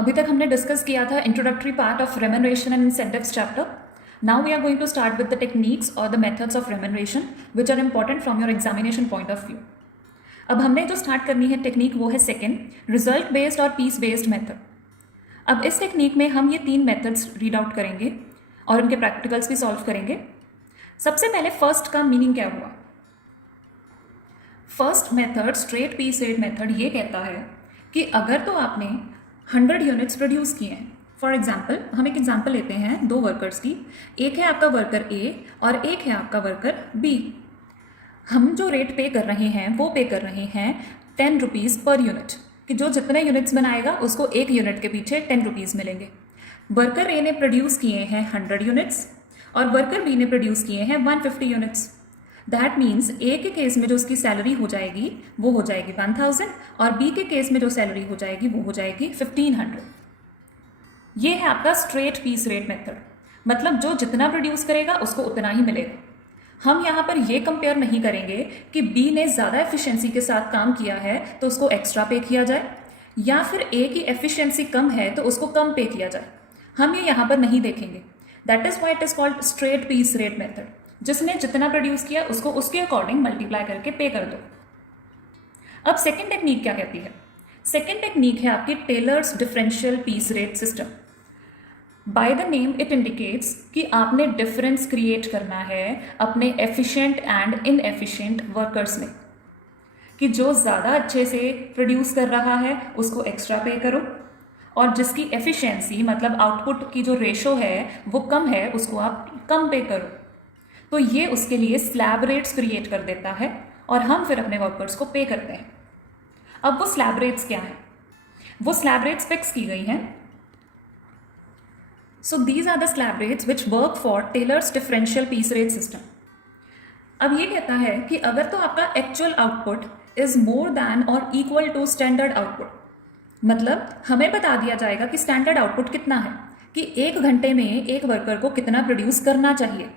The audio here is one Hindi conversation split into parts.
अभी तक हमने डिस्कस किया था introductory part of remuneration and incentives chapter. Now we are going to start with the techniques और the methods of remuneration which are important from your examination point of view. अब हमने जो स्टार्ट करनी है टेक्निक वो है सेकेंड, रिजल्ट बेस्ड और पीस बेस्ड मेथड. अब इस टेक्निक में हम ये 3 मेथड्स रीड आउट करेंगे और उनके प्रैक्टिकल्स भी सॉल्व करेंगे. सबसे पहले फर्स्ट का मीनिंग क्या हुआ. First method, straight piece rate method, ये कहता है कि अगर तो आपने 100 यूनिट्स प्रोड्यूस किए हैं. फॉर एग्जाम्पल, हम एक एग्जाम्पल लेते हैं 2 वर्कर्स की. एक है आपका वर्कर ए और एक है आपका वर्कर बी. हम जो रेट पे कर रहे हैं वो पे कर रहे हैं 10 रुपीज़ पर यूनिट, कि जो जितने यूनिट्स बनाएगा उसको 1 यूनिट के पीछे 10 रुपीज़ मिलेंगे. वर्कर ए ने प्रोड्यूस किए हैं 100 यूनिट्स और वर्कर बी ने प्रोड्यूस किए हैं 150 यूनिट्स. दैट मीन्स ए के केस में जो उसकी सैलरी हो जाएगी वो हो जाएगी 1000 और बी के केस में जो सैलरी हो जाएगी वो हो जाएगी 1500. ये है आपका स्ट्रेट पीस रेट मेथड. मतलब जो जितना प्रोड्यूस करेगा उसको उतना ही मिलेगा. हम यहाँ पर ये कंपेयर नहीं करेंगे कि बी ने ज़्यादा एफिशिएंसी के साथ काम किया है तो उसको एक्स्ट्रा पे किया जाए, या फिर ए की एफिशिएंसी कम है तो उसको कम पे किया जाए. हम ये यहाँ पर नहीं देखेंगे. That is why it is called straight piece rate method. जिसने जितना प्रोड्यूस किया उसको उसके अकॉर्डिंग मल्टीप्लाई करके पे कर दो. अब सेकेंड टेक्निक क्या कहती है. सेकेंड टेक्निक है आपकी Taylor's differential piece rate system. By the name it indicates कि आपने डिफरेंस क्रिएट करना है अपने एफिशिएंट एंड इनएफिशिएंट वर्कर्स में, कि जो ज़्यादा अच्छे से प्रोड्यूस कर रहा है उसको एक्स्ट्रा पे करो और जिसकी एफिशिएंसी मतलब आउटपुट की जो रेशो है वो कम है उसको आप कम पे करो. तो ये उसके लिए स्लैब रेट्स क्रिएट कर देता है और हम फिर अपने वर्कर्स को पे करते हैं. अब वो स्लैब रेट्स क्या हैं. वो स्लैब रेट्स फिक्स की गई हैं. So these are the slab rates which work for Taylor's differential piece rate system. अब ये कहता है कि अगर तो आपका actual output is more than और इक्वल टू स्टैंडर्ड आउटपुट, मतलब हमें बता दिया जाएगा कि स्टैंडर्ड आउटपुट कितना है, कि 1 घंटे में एक वर्कर को कितना प्रोड्यूस करना चाहिए.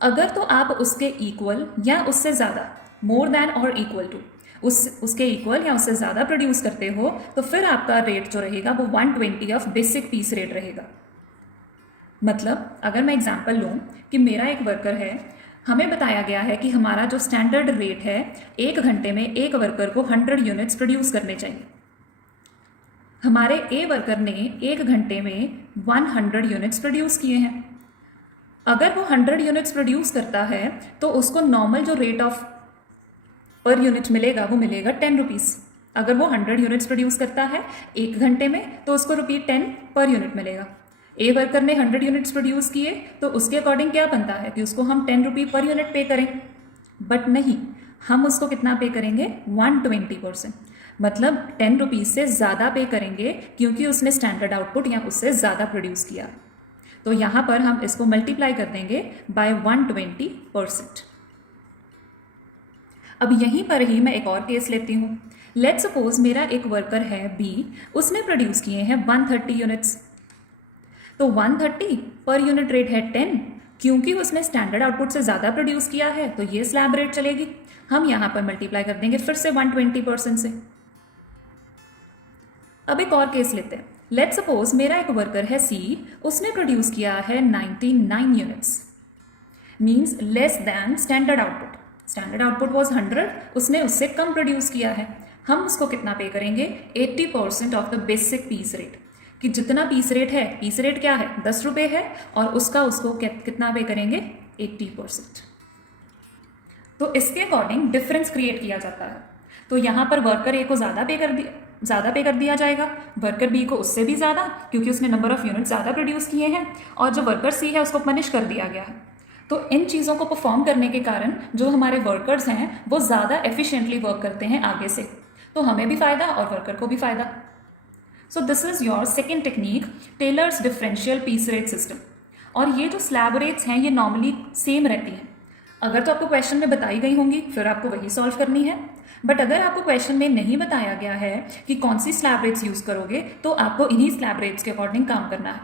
अगर तो आप उसके इक्वल या उससे ज़्यादा, मोर दैन और इक्वल टू, उसके इक्वल या उससे ज़्यादा प्रोड्यूस करते हो तो फिर आपका रेट जो रहेगा वो 120 ऑफ बेसिक पीस रेट रहेगा. मतलब अगर मैं एग्जांपल लूँ कि मेरा एक वर्कर है, हमें बताया गया है कि हमारा जो स्टैंडर्ड रेट है 1 घंटे में एक वर्कर को 100 यूनिट्स प्रोड्यूस करने चाहिए. हमारे ए वर्कर ने 1 घंटे में 100 यूनिट्स प्रोड्यूस किए हैं. अगर वो 100 यूनिट्स प्रोड्यूस करता है तो उसको नॉर्मल जो रेट ऑफ पर यूनिट मिलेगा वो मिलेगा 10 रुपीज़. अगर वो 100 यूनिट्स प्रोड्यूस करता है 1 घंटे में तो उसको ₹10 पर यूनिट मिलेगा. ए वर्कर ने 100 यूनिट्स प्रोड्यूस किए तो उसके अकॉर्डिंग क्या बनता है कि उसको हम 10 रुपये पर यूनिट पे करें. बट नहीं, हम उसको कितना पे करेंगे, 120%. मतलब 10 रुपीज़ से ज़्यादा पे करेंगे क्योंकि उसने स्टैंडर्ड आउटपुट या उससे ज़्यादा प्रोड्यूस किया. तो यहाँ पर हम इसको मल्टीप्लाई कर देंगे बाय 120%. अब यहीं पर ही मैं एक और केस लेती हूँ. लेट्स सपोज मेरा एक वर्कर है बी, उसने प्रोड्यूस किए हैं 130 यूनिट्स. तो 130 पर यूनिट रेट है 10, क्योंकि उसने स्टैंडर्ड आउटपुट से ज़्यादा प्रोड्यूस किया है तो ये स्लैब रेट चलेगी. हम यहाँ पर मल्टीप्लाई कर देंगे फिर से 120% से. अब एक और केस लेते हैं. लेट्स सपोज मेरा एक वर्कर है सी, उसने प्रोड्यूस किया है 99 units, means less than standard output. Standard output was 100, उसने उससे कम प्रोड्यूस किया है. हम उसको कितना पे करेंगे, 80% of the basic piece rate. कि जितना पीस रेट है, पीस रेट क्या है, 10 रुपये है, और उसको कितना पे करेंगे, 80%. तो इसके अकॉर्डिंग डिफरेंस क्रिएट किया जाता है. तो यहाँ पर वर्कर ए को ज़्यादा पे कर दिया जाएगा, वर्कर बी को उससे भी ज़्यादा क्योंकि उसने नंबर ऑफ यूनिट ज़्यादा प्रोड्यूस किए हैं, और जो वर्कर सी है उसको पनिश कर दिया गया है. तो इन चीज़ों को परफॉर्म करने के कारण जो हमारे वर्कर्स हैं वो ज़्यादा एफिशिएंटली वर्क करते हैं आगे से. तो हमें भी फ़ायदा और वर्कर को भी फ़ायदा. So this is your second technique, Taylor's differential piece rate system. और ये जो स्लैब रेट्स हैं ये नॉर्मली सेम रहती हैं. अगर तो आपको क्वेश्चन में बताई गई होंगी फिर आपको वही सॉल्व करनी है. बट अगर आपको क्वेश्चन में नहीं बताया गया है कि कौन सी स्लैब रेट्स यूज़ करोगे तो आपको इन्हीं स्लैब रेट्स के अकॉर्डिंग काम करना है.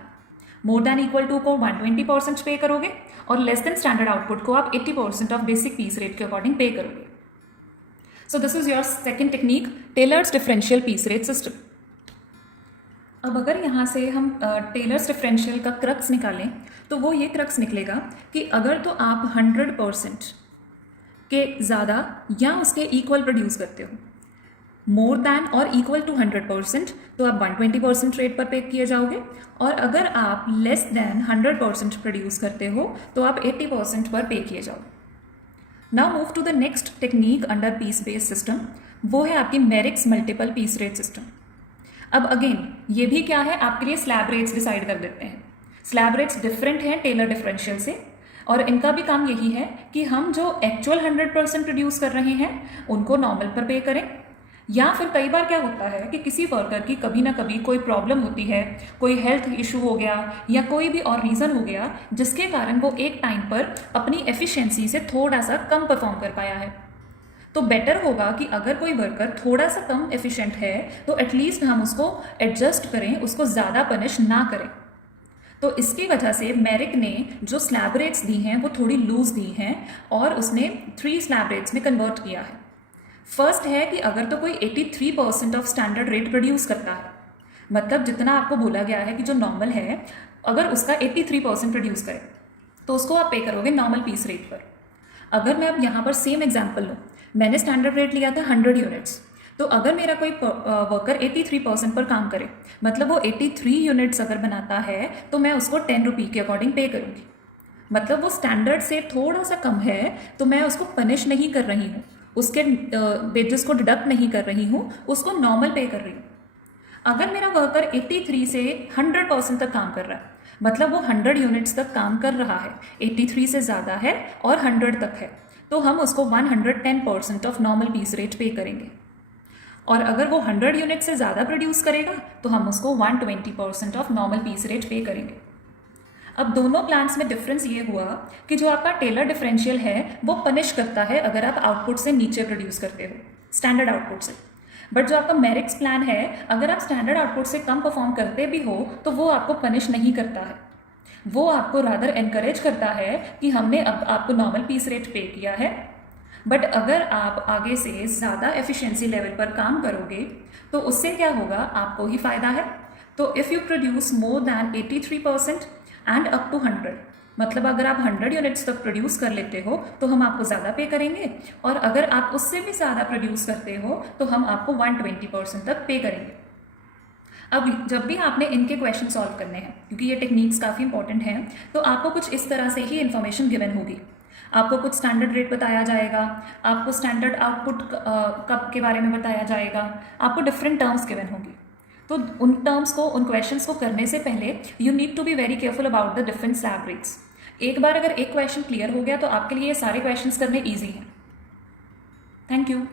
मोर दैन इक्वल टू को 120% पे करोगे और लेस देन स्टैंडर्ड आउटपुट को आप 80% ऑफ बेसिक पीस रेट के अकॉर्डिंग पे करोगे. So this is your second technique, Taylor's differential piece rate system. अब अगर यहाँ से हम टेलर्स डिफरेंशियल का क्रक्स निकालें तो वो ये क्रक्स निकलेगा कि अगर तो आप 100% के ज़्यादा या उसके इक्वल प्रोड्यूस करते हो, मोर दैन और इक्वल टू 100%, तो आप 120% रेट पर पे किए जाओगे, और अगर आप लेस दैन 100% प्रोड्यूस करते हो तो आप 80% पर पे किए जाओगे। Now move to the next technique under piece based system, वो है आपकी Merrick's multiple piece rate system. अब अगेन ये भी क्या है, आपके लिए स्लैब रेट्स डिसाइड कर देते हैं। स्लैब रेट्स डिफरेंट हैं टेलर डिफरेंशियल से, और इनका भी काम यही है कि हम जो एक्चुअल 100% प्रोड्यूस कर रहे हैं उनको नॉर्मल पर पे करें, या फिर कई बार क्या होता है कि किसी वर्कर की कभी ना कभी कोई प्रॉब्लम होती है, कोई हेल्थ इशू हो गया या कोई भी और रीज़न हो गया जिसके कारण वो एक टाइम पर अपनी एफिशिएंसी से थोड़ा सा कम परफॉर्म कर पाया है। तो बेटर होगा कि अगर कोई वर्कर थोड़ा सा कम एफिशिएंट है तो एटलीस्ट हम उसको एडजस्ट करें, उसको ज़्यादा पनिश ना करें। तो इसकी वजह से मेरिक ने जो स्लैब रेट्स दी हैं वो थोड़ी लूज दी हैं और उसने 3 स्लैब रेट्स में कन्वर्ट किया है। फर्स्ट है कि अगर तो कोई 83% ऑफ स्टैंडर्ड रेट प्रोड्यूस करता है, मतलब जितना आपको बोला गया है कि जो नॉर्मल है अगर उसका 83% प्रोड्यूस करे तो उसको आप पे करोगे नॉर्मल पीस रेट पर। अगर मैं अब यहाँ पर सेम एग्जांपल लूँ, मैंने स्टैंडर्ड रेट लिया था 100 यूनिट्स, तो अगर मेरा कोई वर्कर 83% पर काम करे, मतलब वो 83 यूनिट्स अगर बनाता है तो मैं उसको 10 रुपये के अकॉर्डिंग पे करूँगी। मतलब वो स्टैंडर्ड से थोड़ा सा कम है तो मैं उसको पनिश नहीं कर रही हूँ, उसके वेजेस को डिडक्ट नहीं कर रही हूँ, उसको नॉर्मल पे कर रही हूँ। अगर मेरा वर्कर 83 से 100% तक काम कर रहा है, मतलब वो 100 यूनिट्स तक काम कर रहा है, 83 से ज़्यादा है और 100 तक है, तो हम उसको 110% ऑफ नॉर्मल पीस रेट पे करेंगे। और अगर वो 100 यूनिट से ज़्यादा प्रोड्यूस करेगा तो हम उसको 120% ऑफ नॉर्मल पीस रेट पे करेंगे। अब दोनों प्लान्स में डिफरेंस ये हुआ कि जो आपका टेलर डिफरेंशियल है वो पनिश करता है अगर आप आउटपुट से नीचे प्रोड्यूस करते हो, स्टैंडर्ड आउटपुट से। बट जो आपका मेरिक्स प्लान है, अगर आप स्टैंडर्ड आउटपुट से कम परफॉर्म करते भी हो तो वो आपको पनिश नहीं करता है, वो आपको रादर एनकरेज करता है कि हमने अब आपको नॉर्मल पीस रेट पे किया है, बट अगर आप आगे से ज़्यादा एफिशिएंसी लेवल पर काम करोगे तो उससे क्या होगा, आपको ही फ़ायदा है। तो if you produce more than 83% and up to 100, मतलब अगर आप 100 यूनिट्स तक प्रोड्यूस कर लेते हो तो हम आपको ज़्यादा पे करेंगे, और अगर आप उससे भी ज़्यादा प्रोड्यूस करते हो तो हम आपको 120% तक पे करेंगे। अब जब भी आपने इनके क्वेश्चन सॉल्व करने हैं, क्योंकि ये टेक्निक्स काफ़ी इंपॉर्टेंट हैं, तो आपको कुछ इस तरह से ही इन्फॉर्मेशन गिवन होगी। आपको कुछ स्टैंडर्ड रेट बताया जाएगा, आपको स्टैंडर्ड आउटपुट कब के बारे में बताया जाएगा, आपको डिफरेंट टर्म्स गिवन होगी। तो उन टर्म्स को, उन क्वेश्चंस को करने से पहले you need to be very careful about the different slab rates. एक बार अगर एक क्वेश्चन क्लियर हो गया तो आपके लिए ये सारे क्वेश्चंस करने ईजी हैं। Thank you.